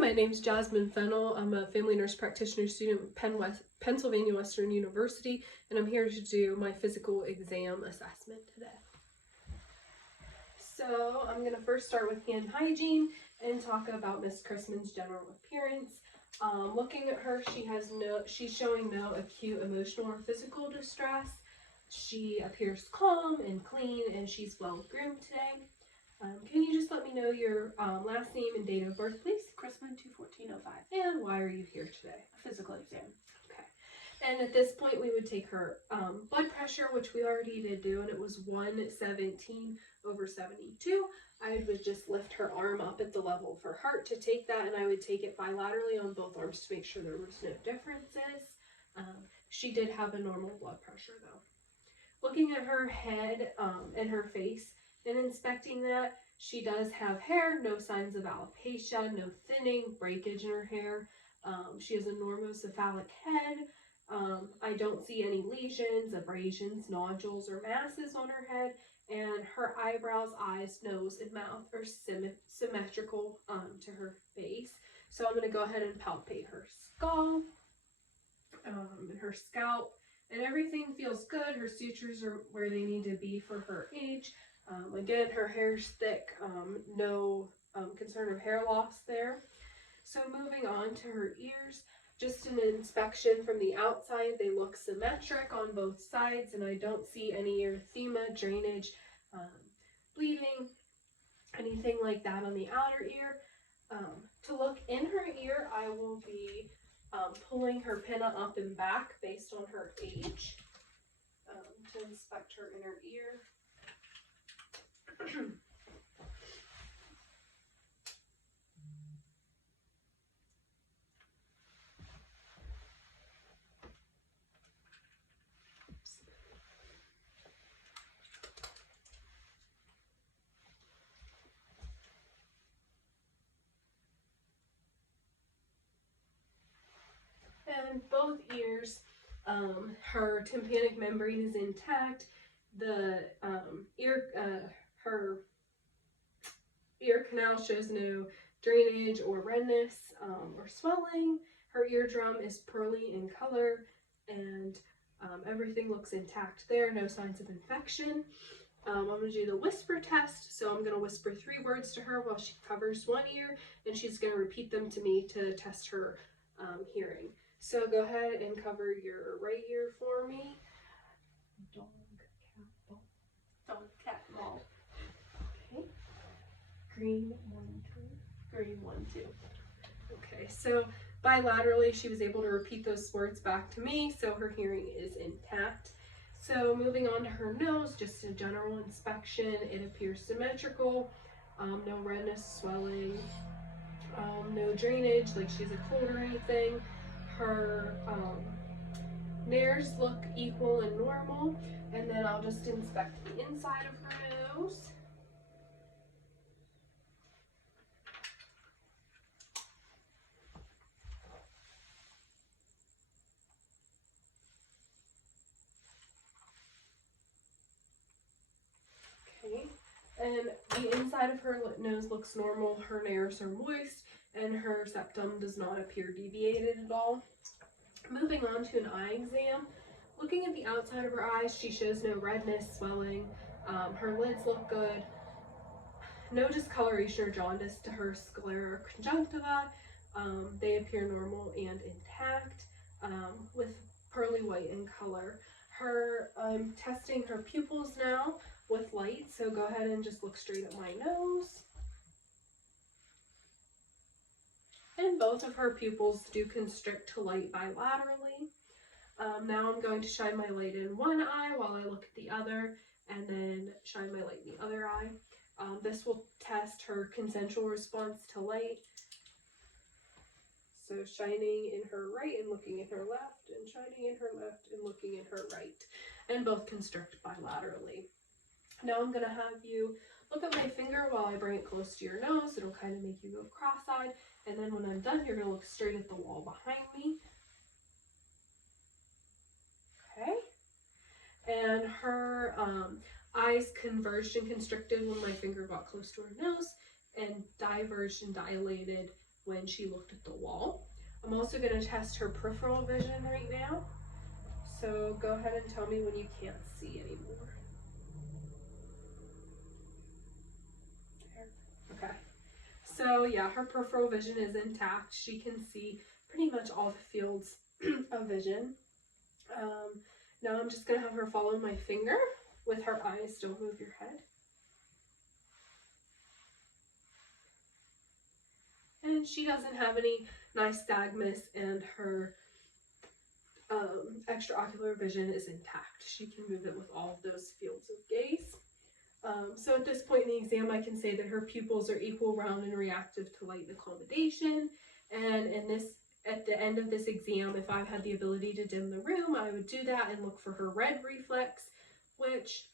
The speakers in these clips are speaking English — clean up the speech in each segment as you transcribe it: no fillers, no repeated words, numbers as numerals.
my name's Jasmine Fennell. I'm a family nurse practitioner student at Pennsylvania Western University, and I'm here to do my physical exam assessment today. So I'm going to first start with hand hygiene and talk about Miss Chrisman's general appearance. Looking at her, she's showing no acute emotional or physical distress. She appears calm and clean, and she's well groomed today. Can you just let me know your last name and date of birth, please? Chrisman 2/14/05. And why are you here today? A physical exam. Okay. And at this point, we would take her blood pressure, which we already did do, and it was 117/72. I would just lift her arm up at the level of her heart to take that, and I would take it bilaterally on both arms to make sure there was no differences. She did have a normal blood pressure, though. Looking at her head and her face, and inspecting that, she does have hair, no signs of alopecia, no thinning, breakage in her hair. She has a normocephalic head. I don't see any lesions, abrasions, nodules, or masses on her head, and her eyebrows, eyes, nose, and mouth are symmetrical to her face. So I'm going to go ahead and palpate her skull, and her scalp, and everything feels good. Her sutures are where they need to be for her age. Again, her hair's thick, no concern of hair loss there. So moving on to her ears, just an inspection from the outside, they look symmetric on both sides, and I don't see any erythema, drainage, bleeding, anything like that on the outer ear. To look in her ear, I will be pulling her pinna up and back based on her age to inspect her inner ear. And both ears, her tympanic membrane is intact. The her ear canal shows no drainage or redness or swelling. Her eardrum is pearly in color, and everything looks intact there, no signs of infection. I'm going to do the whisper test, so I'm going to whisper 3 words to her while she covers one ear, and she's going to repeat them to me to test her hearing. So go ahead and cover your right ear for me. Dog, cat, ball. Dog, cat, ball. Okay. Green 1, 2. Green 1, 2. Okay, so bilaterally she was able to repeat those words back to me, so her hearing is intact. So moving on to her nose, just a general inspection, it appears symmetrical, no redness, swelling, no drainage, like she's a cold or anything. Her nares look equal and normal, and then I'll just inspect the inside of her nose. Okay, and the inside of her nose looks normal. Her nares are moist, and her septum does not appear deviated at all. Moving on to an eye exam. Looking at the outside of her eyes, she shows no redness, swelling. Her lids look good. No discoloration or jaundice to her sclera or conjunctiva. They appear normal and intact, with pearly white in color. I'm testing her pupils now with light, so go ahead and just look straight at my nose. And both of her pupils do constrict to light bilaterally. Now I'm going to shine my light in one eye while I look at the other, and then shine my light in the other eye. This will test her consensual response to light. So shining in her right and looking in her left, and shining in her left and looking in her right, and both constrict bilaterally. Now I'm going to have you look at my finger while I bring it close to your nose. It'll kind of make you go cross-eyed, and then when I'm done, you're going to look straight at the wall behind me. Okay. And her eyes converged and constricted when my finger got close to her nose, and diverged and dilated when she looked at the wall. I'm also going to test her peripheral vision right now. So go ahead and tell me when you can't see anymore. Okay. So yeah, her peripheral vision is intact. She can see pretty much all the fields of vision. Now I'm just going to have her follow my finger with her eyes. Don't move your head. And she doesn't have any nystagmus, and her extraocular vision is intact. She can move it with all of those fields of gaze. So at this point in the exam, I can say that her pupils are equal, round, and reactive to light and accommodation. And at the end of this exam, if I had the ability to dim the room, I would do that and look for her red reflex, which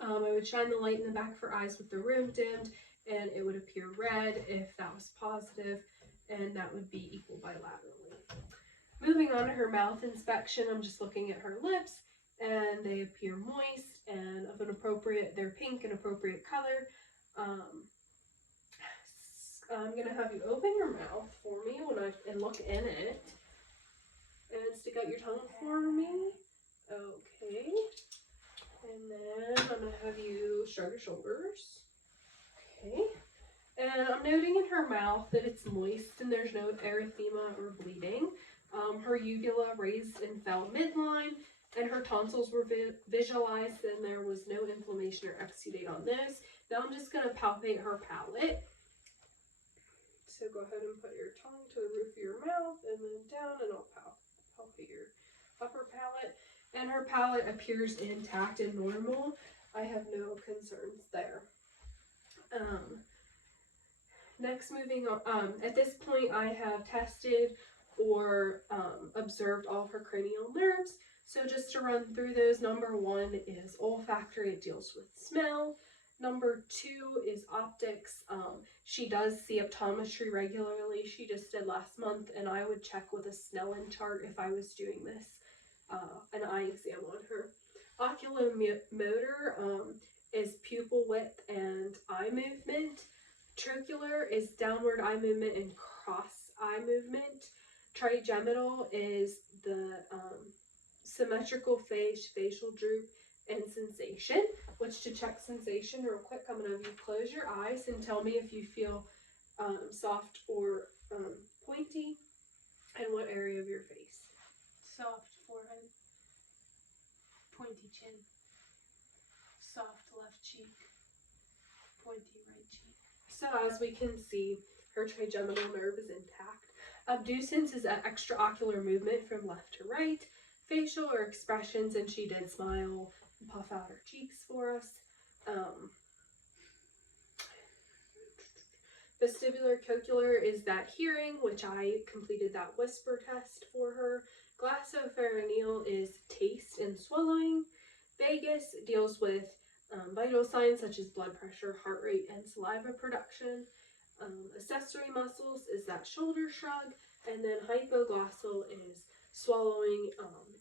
I would shine the light in the back of her eyes with the room dimmed, and it would appear red if that was positive, and that would be equal bilaterally. Moving on to her mouth inspection, I'm just looking at her lips, and they appear moist and of an appropriate, they're pink and appropriate color. I'm going to have you open your mouth for me and look in it. And stick out your tongue for me. Okay. And then I'm going to have you shrug your shoulders. Okay. And I'm noting in her mouth that it's moist and there's no erythema or bleeding. Her uvula raised and fell midline, and her tonsils were visualized, and there was no inflammation or exudate on this. Now I'm just going to palpate her palate. So go ahead and put your tongue to the roof of your mouth and then down, and I'll palpate your upper palate. And her palate appears intact and normal. I have no concerns there. Next, moving on, at this point I have tested or observed all of her cranial nerves. So just to run through those, number 1 is olfactory, it deals with smell. Number 2 is optics. She does see optometry regularly. She just did last month, and I would check with a Snellen chart if I was doing this, an eye exam on her. Oculomotor is pupil width and eye movement. Trochlear is downward eye movement and cross eye movement. Trigeminal is the symmetrical facial droop and sensation, which to check sensation real quick, I'm going to have you close your eyes and tell me if you feel soft or pointy, and what area of your face. Soft forehead, pointy chin, soft left cheek, pointy right cheek. So as we can see, her trigeminal nerve is intact. Abducens is an extraocular movement from left to right. Facial or expressions, and she did smile and puff out her cheeks for us. Vestibular cochlear is that hearing, which I completed that whisper test for her. Glossopharyngeal is taste and swallowing. Vagus deals with vital signs such as blood pressure, heart rate, and saliva production. Accessory muscles is that shoulder shrug, and then hypoglossal is swallowing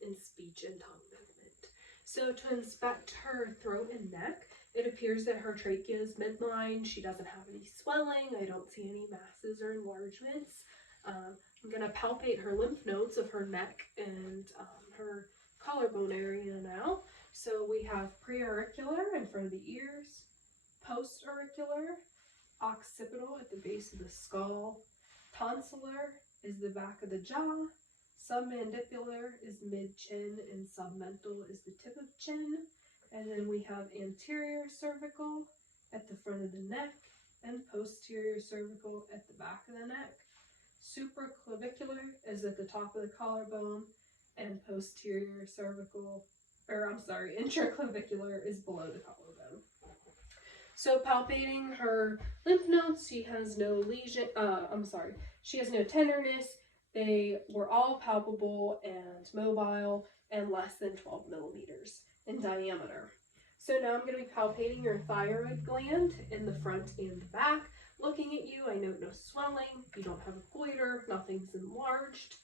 and speech and tongue movement. So to inspect her throat and neck, it appears that her trachea is midline. She doesn't have any swelling. I don't see any masses or enlargements. I'm going to palpate her lymph nodes of her neck and her collarbone area now. So we have preauricular in front of the ears, postauricular, occipital at the base of the skull, tonsillar is the back of the jaw, submandibular is mid-chin, and submental is the tip of chin. And then we have anterior cervical at the front of the neck and posterior cervical at the back of the neck. Supraclavicular is at the top of the collarbone, and posterior cervical, intraclavicular is below the collarbone. So palpating her lymph nodes, she has no lesion, she has no tenderness. They were all palpable and mobile and less than 12 millimeters in diameter. So now I'm going to be palpating your thyroid gland in the front and the back. Looking at you, I note no swelling, you don't have a goiter, nothing's enlarged.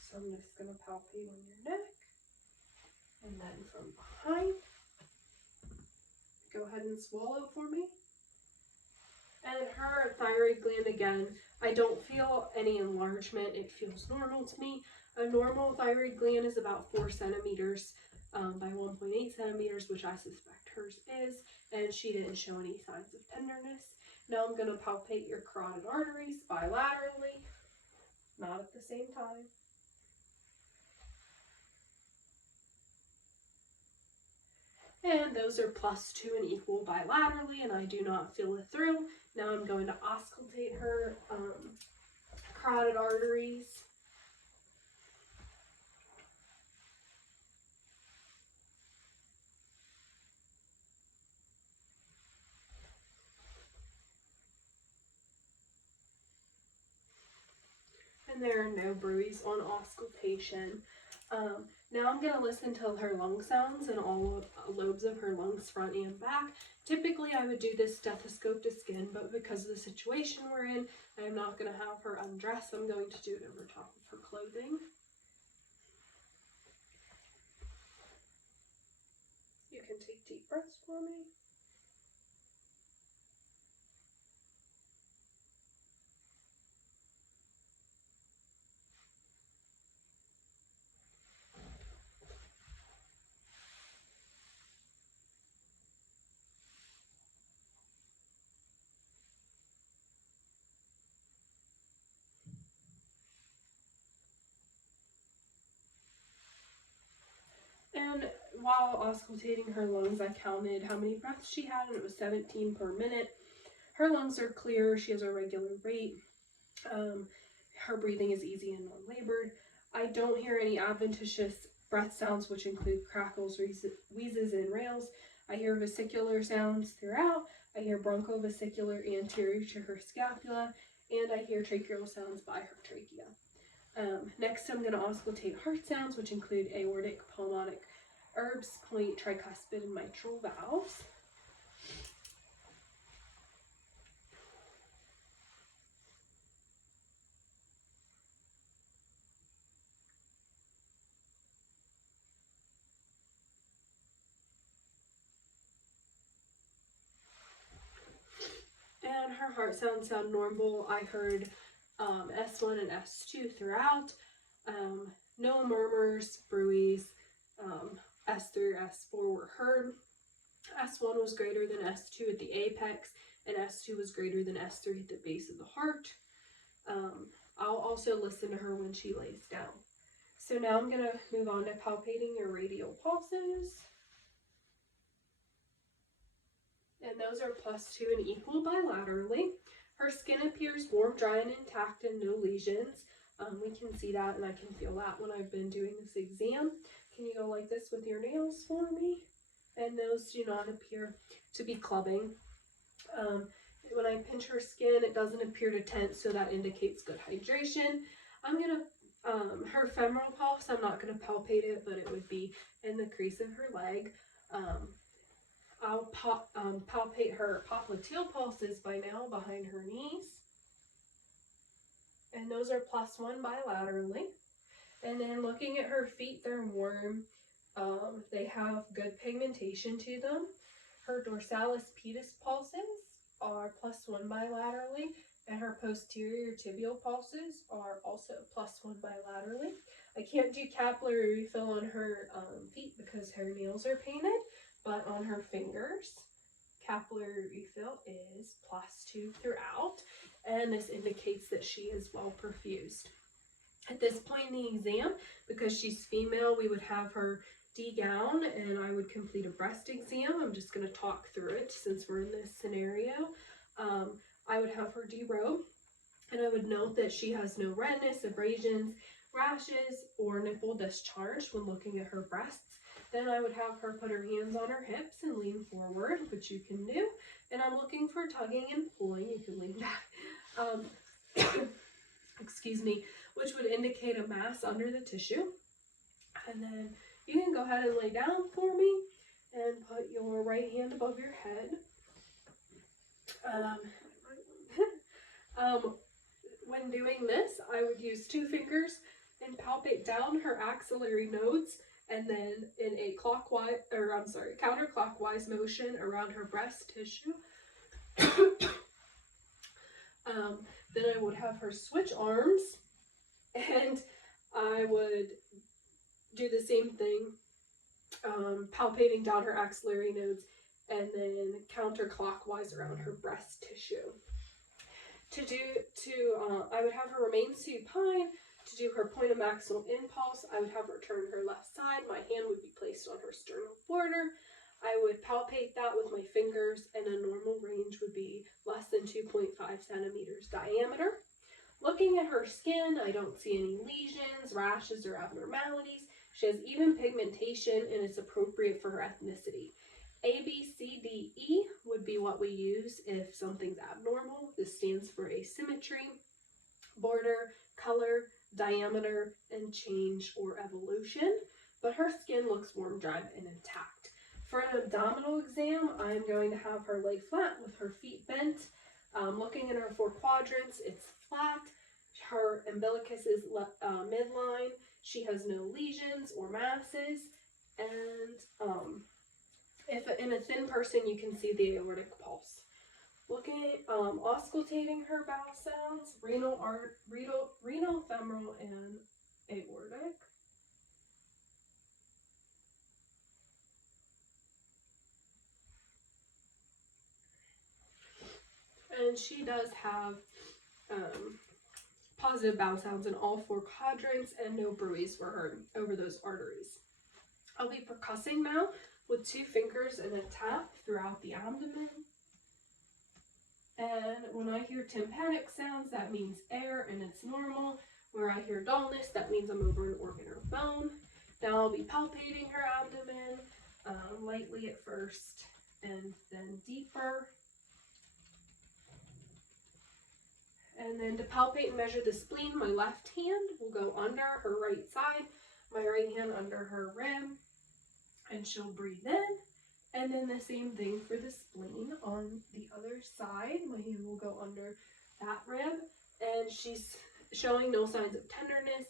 So I'm just going to palpate on your neck. And then from behind, go ahead and swallow for me. And her thyroid gland, again, I don't feel any enlargement. It feels normal to me. A normal thyroid gland is about 4 centimeters by 1.8 centimeters, which I suspect hers is, and she didn't show any signs of tenderness. Now I'm going to palpate your carotid arteries bilaterally, not at the same time. And those are +2 and equal bilaterally, and I do not feel it through. Now I'm going to auscultate her carotid arteries. And there are no bruits on auscultation. Now I'm going to listen to her lung sounds and all lobes of her lungs, front and back. Typically I would do this stethoscope to skin, but because of the situation we're in, I am not going to have her undressed. I'm going to do it over top of her clothing. You can take deep breaths for me. And while auscultating her lungs, I counted how many breaths she had, and it was 17 per minute. Her lungs are clear. She has a regular rate. Her breathing is easy and non-labored. I don't hear any adventitious breath sounds, which include crackles, wheezes, and rails. I hear vesicular sounds throughout. I hear bronchovesicular anterior to her scapula, and I hear tracheal sounds by her trachea. Next, I'm going to auscultate heart sounds, which include aortic, pulmonic, Erb's, point, tricuspid, and mitral valves. And her heart sounds sound normal. I heard S1 and S2 throughout. No murmurs, bruits. S3 or S4 were heard. S1 was greater than S2 at the apex, and S2 was greater than S3 at the base of the heart. I'll also listen to her when she lays down. So now I'm going to move on to palpating your radial pulses. And those are +2 and equal bilaterally. Her skin appears warm, dry, and intact, and no lesions. We can see that, and I can feel that when I've been doing this exam. Can you go like this with your nails for me? And those do not appear to be clubbing. When I pinch her skin, it doesn't appear to tense, so that indicates good hydration. I'm going to, her femoral pulse, I'm not going to palpate it, but it would be in the crease of her leg. I'll palpate her popliteal pulses by now behind her knees. And those are +1 bilaterally. And then looking at her feet, they're warm. They have good pigmentation to them. Her dorsalis pedis pulses are +1 bilaterally. And her posterior tibial pulses are also +1 bilaterally. I can't do capillary refill on her feet because her nails are painted, but on her fingers, capillary refill is +2 throughout, and this indicates that she is well perfused. At this point in the exam, because she's female, we would have her de-gown, and I would complete a breast exam. I'm just going to talk through it since we're in this scenario. I would have her derobe, and I would note that she has no redness, abrasions, rashes, or nipple discharge when looking at her breasts. Then I would have her put her hands on her hips and lean forward, which you can do. And I'm looking for tugging and pulling. You can lean back. Excuse me, which would indicate a mass under the tissue. And then you can go ahead and lay down for me and put your right hand above your head. When doing this, I would use 2 fingers and palpate down her axillary nodes, and then in a counterclockwise motion around her breast tissue. Then I would have her switch arms, and I would do the same thing, palpating down her axillary nodes, and then counterclockwise around her breast tissue. I would have her remain supine. To do her point of maximal impulse, I would have her turn her left side. My hand would be placed on her sternal border. I would palpate that with my fingers, and a normal range would be less than 2.5 centimeters diameter. Looking at her skin, I don't see any lesions, rashes, or abnormalities. She has even pigmentation, and it's appropriate for her ethnicity. A, B, C, D, E would be what we use if something's abnormal. This stands for asymmetry, border, color, diameter, and change or evolution. But her skin looks warm, dry, and intact. For an abdominal exam, I'm going to have her lay flat with her feet bent. Looking at her 4 quadrants, it's flat. Her umbilicus is midline. She has no lesions or masses. And if in a thin person, you can see the aortic pulse. Looking at auscultating her bowel sounds, renal, femoral, and aortic. And she does have positive bowel sounds in all 4 quadrants and no bruise were heard over those arteries. I'll be percussing now with 2 fingers and a tap throughout the abdomen. And when I hear tympanic sounds, that means air and it's normal. Where I hear dullness, that means I'm over an organ or bone. Now I'll be palpating her abdomen, lightly at first and then deeper. And then to palpate and measure the spleen, my left hand will go under her right side, my right hand under her rib, and she'll breathe in. And then the same thing for the spleen on the other side. My hand will go under that rib, and she's showing no signs of tenderness.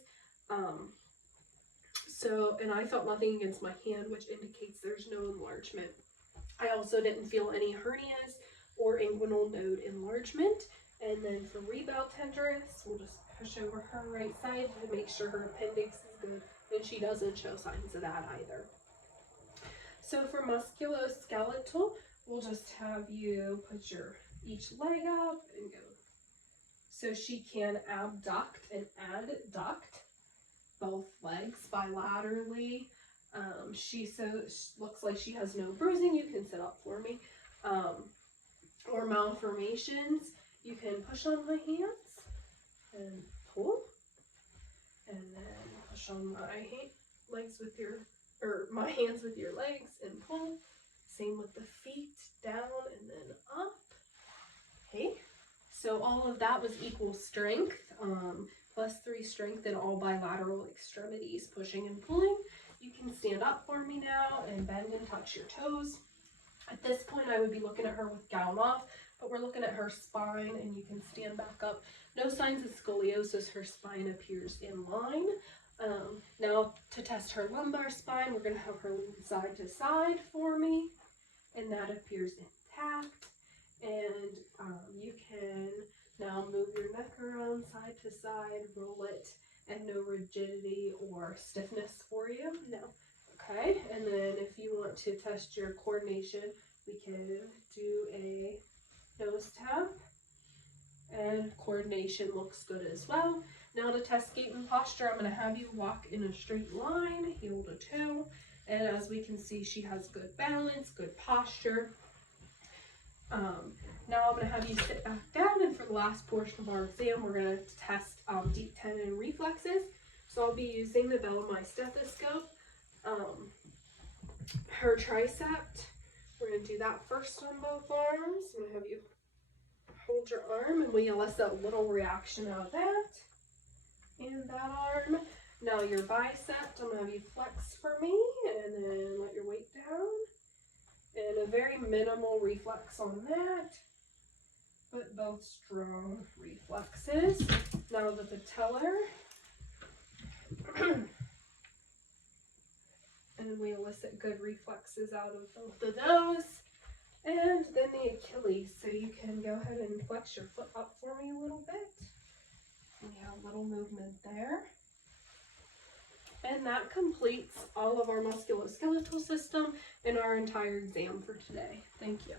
And I felt nothing against my hand, which indicates there's no enlargement. I also didn't feel any hernias or inguinal node enlargement. And then for rebel tenderness, we'll just push over her right side to make sure her appendix is good, and she doesn't show signs of that either. So for musculoskeletal, we'll just have you put each leg up and go. So she can abduct and adduct both legs bilaterally. She looks like she has no bruising. You can sit up for me. Or malformations. You can push on my hands and pull, and then push on my hands with your legs and pull. Same with the feet, down and then up. Okay, so all of that was equal strength, plus 3 strength in all bilateral extremities, pushing and pulling. You can stand up for me now and bend and touch your toes. At this point, I would be looking at her with gown off, but we're looking at her spine, and you can stand back up. No signs of scoliosis. Her spine appears in line. Now, to test her lumbar spine, we're going to have her lean side to side for me, and that appears intact. And you can now move your neck around side to side, roll it, and no rigidity or stiffness for you. No. Okay, and then if you want to test your coordination, we can do a nose tap, and coordination looks good as well. Now to test gait and posture, I'm going to have you walk in a straight line, heel to toe, and as we can see, she has good balance, good posture. Now I'm going to have you sit back down, and for the last portion of our exam, we're going to test deep tendon reflexes. So I'll be using the bell of my stethoscope, her tricep. We're going to do that first on both arms. I'm going to have you hold your arm, and we elicit a little reaction out of that and that arm. Now your bicep, I'm going to have you flex for me, and then let your weight down. And a very minimal reflex on that, but both strong reflexes. Now the patellar. And we elicit good reflexes out of both of those. And then the Achilles. So you can go ahead and flex your foot up for me a little bit. We have a little movement there. And that completes all of our musculoskeletal system and our entire exam for today. Thank you.